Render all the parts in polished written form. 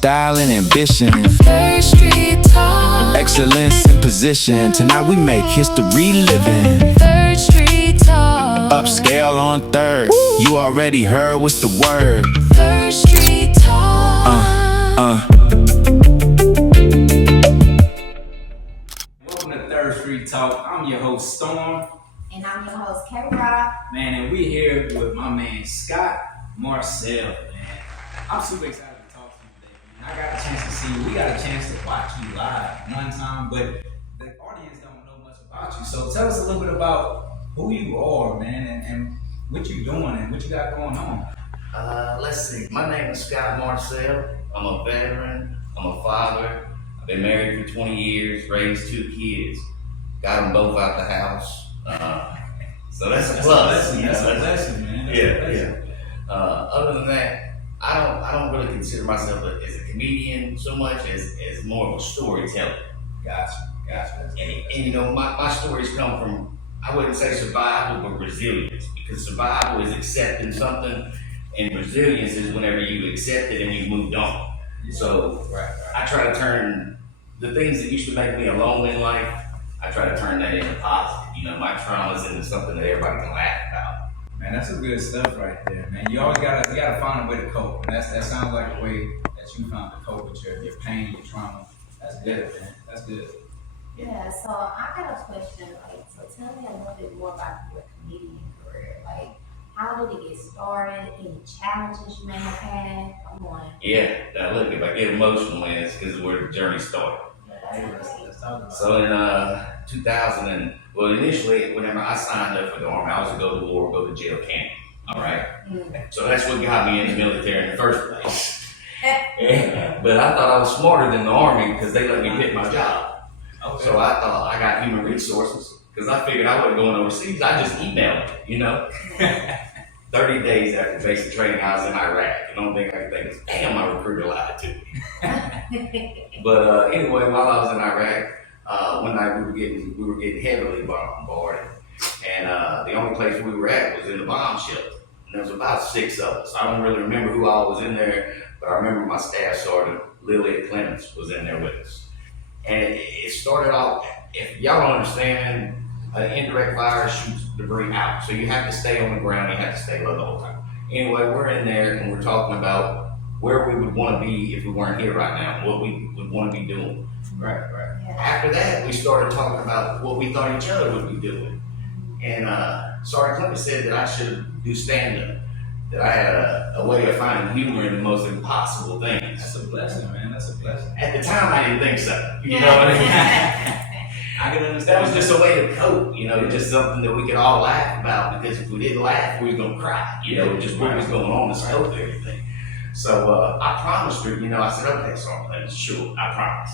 Style and ambition, Third Street Talk. excellence in position. Tonight we make history living. Third Street Talk. Upscale on third. You already heard what's the word. Third Street Talk. Welcome to Third Street Talk. I'm your host, Storm. And I'm your host, K-Rock. Man, and we're here with my man, Scott Marcel, man. I'm super excited to talk to you today, man. I got a chance to see you. We got a chance to watch you live one time, but the audience don't know much about you. So tell us a little bit about who you are, man, and what you doing and what you got going on. Let's see. My name is Scott Marcel. I'm a veteran. I'm a father. I've been married for 20 years, raised 2 kids, got them both out the house. So that's a plus. That's a blessing, man. That's a blessing. Other than that, I don't really consider myself as a comedian so much as more of a storyteller. Gotcha. And you know, my stories come from, I wouldn't say survival, but resilience. Because survival is accepting something, and resilience is whenever you accept it and you moved on. So Right. I try to turn the things that used to make me alone in life, I try to turn that into positive. You know, my traumas into something that everybody can laugh about. Man, that's some good stuff right there, man. You always gotta find a way to cope. And that sounds like a way that you found to cope with your pain, your trauma. That's good, man. That's good. Yeah, so I got a question. So tell me a little bit more about your comedian career. How did it get started? Any challenges you may have had? Come on. Yeah, now look, if I get emotional, man, it's because of where the journey started. Let's talk about it. So in 2000, initially, whenever I signed up for the Army, I was to go to war, go to jail camp. All right. So that's what got me in the military in the first place. But I thought I was smarter than the Army because they let me pick my job. Okay. So I thought I got human resources because I figured I wasn't going overseas. I just emailed it, you know. 30 days after basic training, I was in Iraq. The only thing I could think is, damn, my recruiter lied to me. But anyway, while I was in Iraq, one night we were getting heavily bombarded, and the only place we were at was in the bomb shelter. And there was about 6 of us. I don't really remember who all was in there, but I remember my staff sergeant, Lillian Clements, was in there with us. And it started off, if y'all don't understand, indirect fire shoots debris out. So you have to stay on the ground, you have to stay low the whole time. Anyway, we're in there and we're talking about where we would want to be if we weren't here right now, what we would want to be doing. Right. Yeah. After that, we started talking about what we thought each other would be doing. And Sergeant Clemens said that I should do stand-up, that I had a way of finding humor in the most impossible things. That's a blessing, man. That's a blessing. At the time, I didn't think so. You know what I mean? I can understand. That was just a way to cope, you know, just something that we could all laugh about, because if we didn't laugh, we was gonna cry, you know, just what was going on, the scope of everything. So I promised her, you know, I said, okay, Sergeant Clemens, sure, I promise.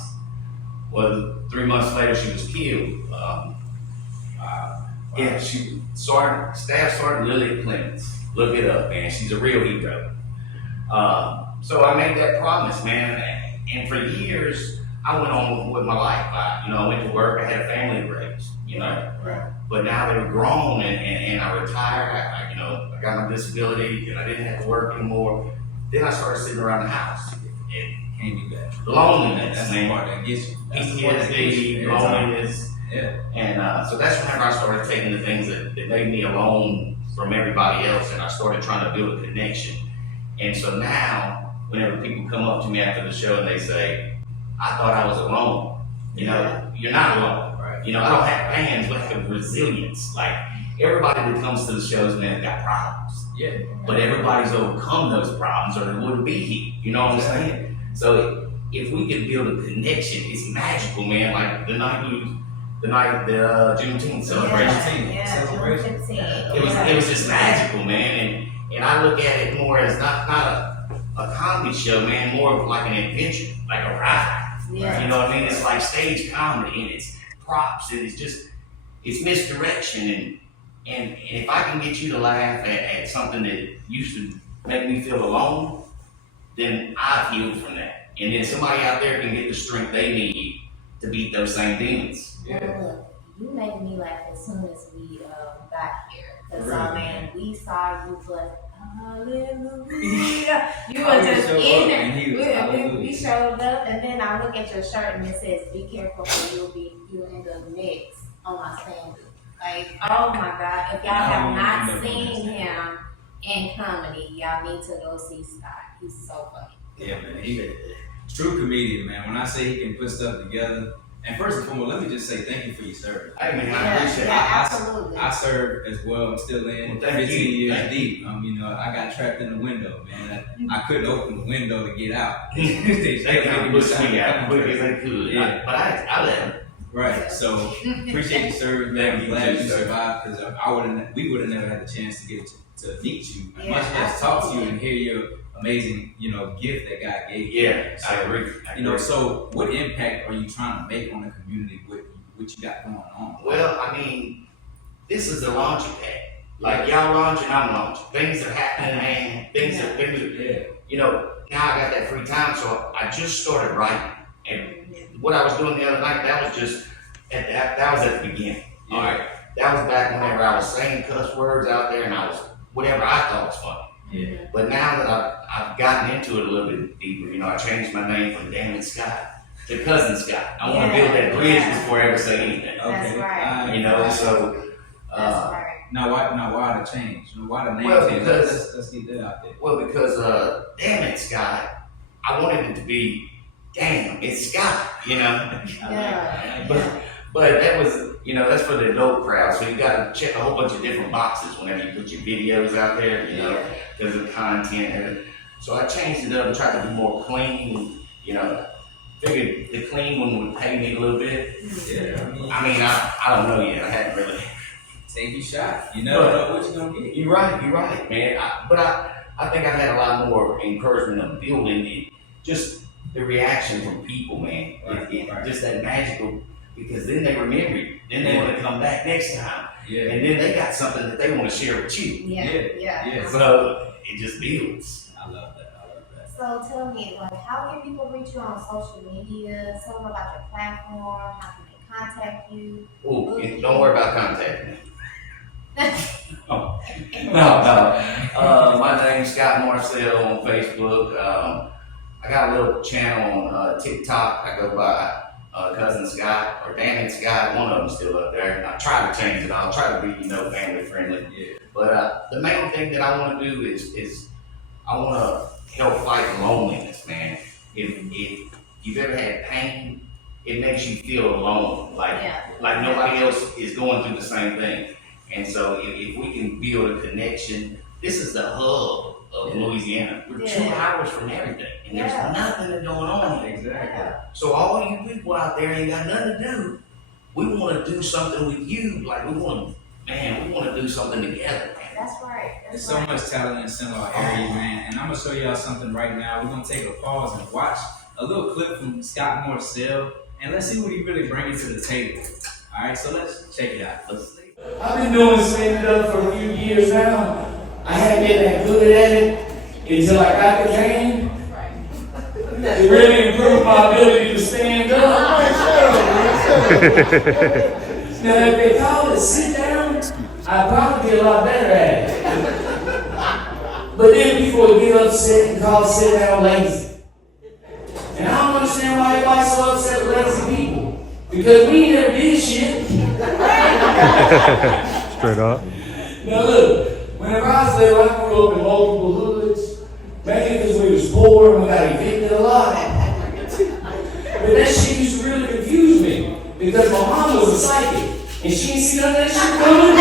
Well, 3 months later, she was killed. Yeah, Staff Sergeant Lillian Clements. Look it up, man. She's a real hero. So I made that promise, man, and for years, I went on with my life. I went to work. I had a family to raise, you know. Right. But now they were grown, and I retired. I got my disability, and I didn't have to work anymore. Then I started sitting around the house. And Can't do that. loneliness, That's the man. part that gets you. That's the part that gets PTSD, you every time. loneliness. Yeah. And so that's whenever I started taking the things that made me alone from everybody else, and I started trying to build a connection. And so now, whenever people come up to me after the show and they say, I thought I was alone, you know, you're not alone. Right. You know, I don't have fans, but I have resilience. Like, everybody that comes to the shows, man, got problems. Yeah. But everybody's overcome those problems or they wouldn't be here. You know what I'm saying? So if we can build a connection, it's magical, man. Like the night the Juneteenth celebration. Yeah, Celebration. June 15th. It was just magical, man. And I look at it more as not a comedy show, man, more of like an adventure, like a ride. Yeah. You know what I mean? It's like stage comedy, and it's props, and it's misdirection, and if I can get you to laugh at something that used to make me feel alone, then I've healed from that. And then somebody out there can get the strength they need to beat those same demons. Yeah. Look, you made me laugh as soon as we got here. Because, Really? man, we saw you, but hallelujah. You I were would just show in up there. and he was We hallelujah. showed up, and then I look at your shirt and it says, "Be careful, or you'll end up next on my sandal." Like, oh my God! If y'all have Oh, not no, seen no. him in comedy, y'all need to go see Scott. He's so funny. Yeah, man. He's a true comedian, man. When I say he can put stuff together, and first and foremost, let me just say thank you for your service. Hey man, I Yeah, appreciate it. yeah, absolutely. I served as well. I'm still in Well, thank 15 you. years Thank deep. You know, I got trapped in the window, man. I couldn't open the window to get out. They They kind of pushed me out quick as they could. Yeah. But I let them. Right. So appreciate your service, man. I'm Thank glad you, you sir. survived because we would have never had the chance to get to meet you, and Yeah, much less talk to you absolutely. and hear your amazing, gift that God gave you. Yeah, So, I agree. So what impact are you trying to make on the community with what you got going on? Well, I mean, this is a launching pad. Like y'all launching, I'm launching. Things are happening, man. Things are, Yeah. now I got that free time, so I just started writing. And what I was doing the other night, that was just, that was at the beginning. Yeah. All right. That was back whenever I was saying cuss words out there and I was, whatever I thought was funny. Yeah. But now that I've gotten into it a little bit deeper, I changed my name from Damn It Scott to Cousin Scott. I want to build that bridge before I ever say anything. Okay. right. So, That's right. Now why the change? Why the name Well, change? because- Let's get that out there. well, because Damn It Scott, I wanted it to be, damn, it's Scott, Yeah. But that was, that's for the adult crowd. So you got to check a whole bunch of different boxes whenever you put your videos out there, because of content. And so I changed it up and tried to be more clean. Figured the clean one would pay me a little bit. Yeah. I mean, I don't know yet. I hadn't really. Take your shot. You never know what you're gonna get. You're right, man. I think I've had a lot more encouragement of building it. Just the reaction from people, man. Right. Just that magical, because then they remember you. Then they want to come back next time. Yeah. And then they got something that they want to share with you. Yeah. So it just builds. I love that. So tell me, how can people reach you on social media? Tell them about your platform. How can they contact you? Ooh, don't worry about contacting me. No. My name's Scott Marcel on Facebook. I got a little channel on TikTok. I go by Cousin Scott or Damn It Scott. One of them's still up there. I try to change it. I'll try to be, family friendly. Yeah. But the main thing that I want to do is I want to help fight loneliness, man. If you've ever had pain, it makes you feel alone, like nobody else is going through the same thing. And so if we can build a connection, this is the hub of Louisiana. We're 2 hours from everything, and there's nothing going on. Exactly. So all you people out there ain't got nothing to do. We want to do something with you. Like we want to do something together. That's right. There's so much talent in Seminole area, man. And I'm gonna show y'all something right now. We're gonna take a pause and watch a little clip from Scott Marcel, and let's see what he really brings to the table. All right, so let's check it out. Let's see. I've been doing stand-up for a few years now. I hadn't been that good at it until I got the cane. It really improved my ability to stand up. Now, if they call it sit down, I'd probably be a lot better at it. But then people get upset and call sit down lazy. And I don't understand why everybody's so upset with lazy people. Because we ain't never did shit. Straight up. Now look, whenever I was little, I grew up in multiple hoods. Maybe because we was poor and we got evicted a lot. But that shit used to really confuse me. Because my mom was a psychic. And she didn't see none of that shit coming.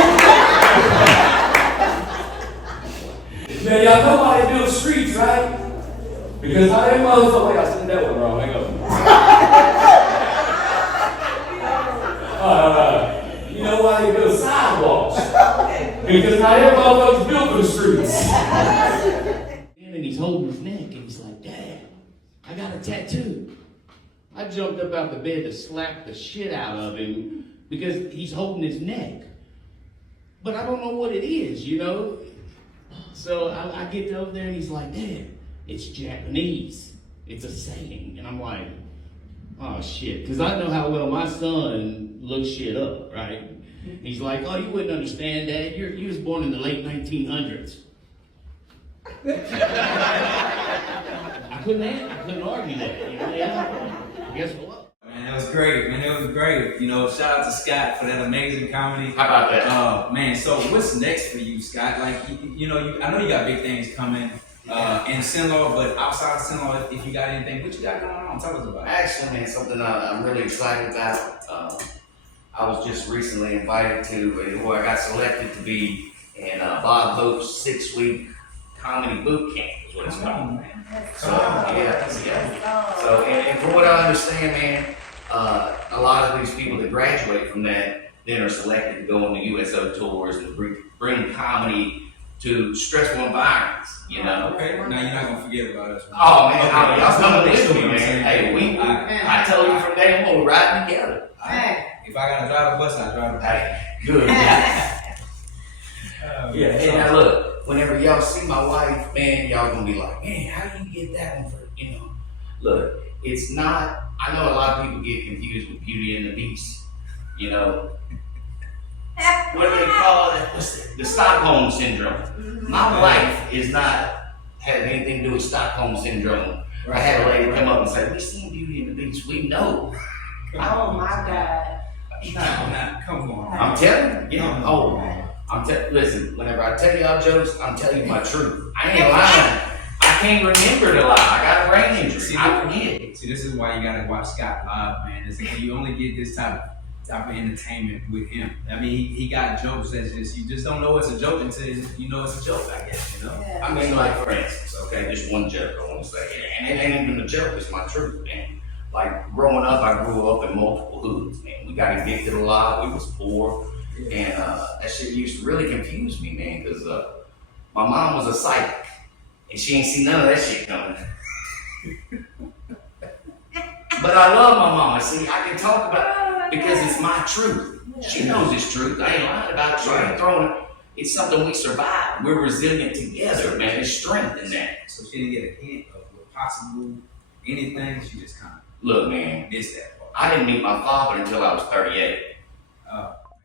Now y'all know how they build streets, right? Because how they motherfuckers, wait, I said that one wrong, hang on. You know why they build sidewalks? Because not every motherfucker's built for the streets. And he's holding his neck and he's like, Dad, I got a tattoo. I jumped up out the bed to slap the shit out of him because he's holding his neck. But I don't know what it is, So I get over there and he's like, Dad, it's Japanese. It's a saying. And I'm like, oh shit, because I know how well my son looks shit up, right? He's like, oh, you wouldn't understand, Dad. You was born in the late 1900s. couldn't argue that. You know, yeah. Guess what? Man, that was great. Man, that was great. You know, shout out to Scott for that amazing comedy. How about that? Man, so what's next for you, Scott? Like, I know you got big things coming in Cenlar, but outside of Cenlar, if you got anything, what you got going on? Tell us about it. Actually, man, something I'm really excited about. I was just recently invited to, or I got selected to be in Bob Hope's 6-week comedy boot camp, is what it's Come called. on, man. So, yeah. So, and from what I understand, man, a lot of these people that graduate from that then are selected to go on the USO tours and bring comedy to stressful environments, you know. Okay, now you're not gonna forget about us. Oh man, Okay, y'all coming that's with me, what I'm saying. man. Hey, I tell you from day one, we're riding together. If I gotta drive the bus, I drive the bus. Hey, good. Yeah, and now look, whenever y'all see my wife, man, y'all gonna be like, man, how do you get that one for, you know? Look, it's not, I know a lot of people get confused with Beauty and the Beast, you know? What do they call it? What's it? The Stockholm Syndrome. My wife is not having anything to do with Stockholm Syndrome. I had a lady come up and say, we seen Beauty and the Beast, we know. Oh my God. Come on. I'm telling you, listen, whenever I tell y'all jokes, I'm telling you my truth. I ain't lying. I can't remember to lie. I got a brain injury. I forget. See, this is why you gotta watch Scott live, man. You only get this type of entertainment with him. I mean, he got jokes that's just, you just don't know it's a joke until you know it's a joke, I guess, you know? I mean, like, for instance, okay, just one joke I want to say. And it ain't even a joke, it's my truth, man. Like, growing up, I grew up in multiple hoods, man. We got evicted a lot, we was poor. And that shit used to really confuse me, man, because my mom was a psychic. And she ain't seen none of that shit coming. But I love my mama. See, I can talk about it because it's my truth. She knows it's truth. I ain't lying about it. So I ain't throwing it. It's something we survive. We're resilient together, man. There's strength in that. So she didn't get a hint of what possible anything. She just kind of Look, man, missed that part. I didn't meet my father until I was 38.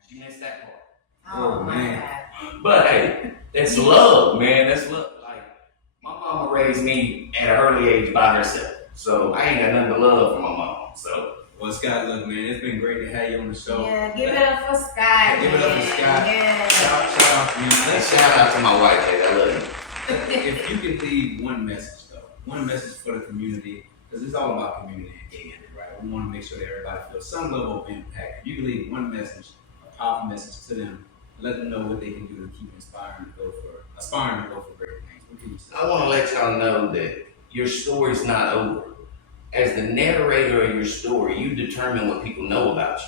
She missed that part. Oh my man. God. But hey, that's love, man. That's love. Like, my mama raised me at an early age by herself. So I ain't got nothing but love for my mom. So Well, Scott, look, man, it's been great to have you on the show. Yeah, give it up for Scott. Give it up for man. Scott. Yeah. Shout out to you. shout out to my wife, baby. I love you. If you could leave one message, though, one message for the community, because it's all about community engagement, right? We want to make sure that everybody feels some level of impact. If you could leave one message, a powerful message to them, let them know what they can do to keep aspiring to go for great things. What can you say? I want to let y'all know that your story's not over. As the narrator of your story, you determine what people know about you.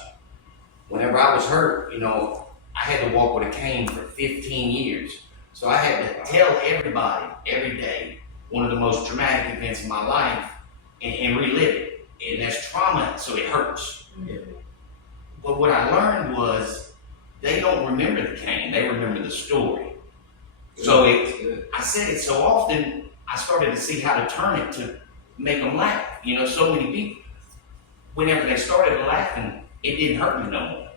Whenever I was hurt, I had to walk with a cane for 15 years. So I had to tell everybody every day one of the most traumatic events of my life and relive it. And that's trauma, so it hurts. Yeah. But what I learned was they don't remember the cane, they remember the story. So I said it so often, I started to see how to turn it to make them laugh. So many people, whenever they started laughing, it didn't hurt me no more.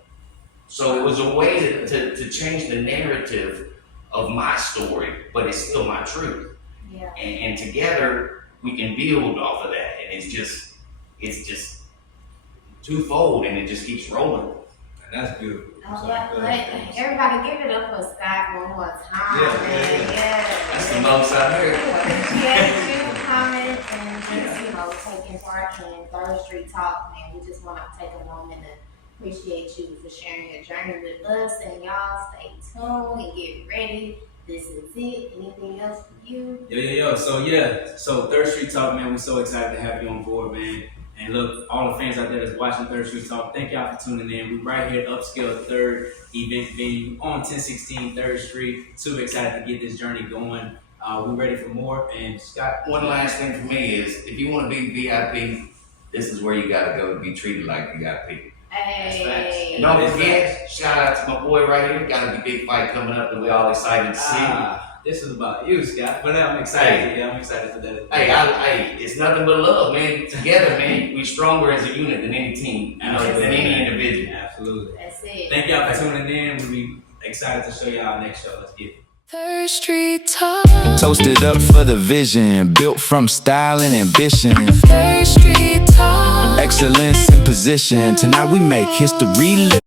So it was a way to change the narrative of my story, but it's still my truth. Yeah. And together we can build off of that. And it's just twofold, and it just keeps rolling. That's beautiful. Everybody give it up for Scott one more time. Yeah. That's the most I heard. Appreciate you coming and just, taking part in Third Street Talk, man. We just want to take a moment and appreciate you for sharing your journey with us. And y'all stay tuned and get ready. This is it. Anything else for you? Yo. So Third Street Talk, man, we're so excited to have you on board, man. And look, all the fans out there that's watching Third Street Talk, thank y'all for tuning in. We're right here at Upscale Third event venue on 1016 3rd Street. Super excited to get this journey going. We're ready for more. And Scott, One last thing for me is, if you want to be VIP, this is where you gotta go to be treated like VIP. Hey. And don't forget, shout out to my boy right here. Got a big fight coming up that we all excited to see. this is about you, Scott. But I'm excited. Hey. Yeah, I'm excited for that. Hey, it's nothing but love, man. Together, man, we're stronger as a unit than any team, than any individual. Absolutely. That's it. Thank y'all for tuning in. We'll be excited to show y'all next show. Let's get it. Third Street Talk. Toasted up for the vision, built from style and ambition. Third Street Talk. Excellence in position, tonight we make history.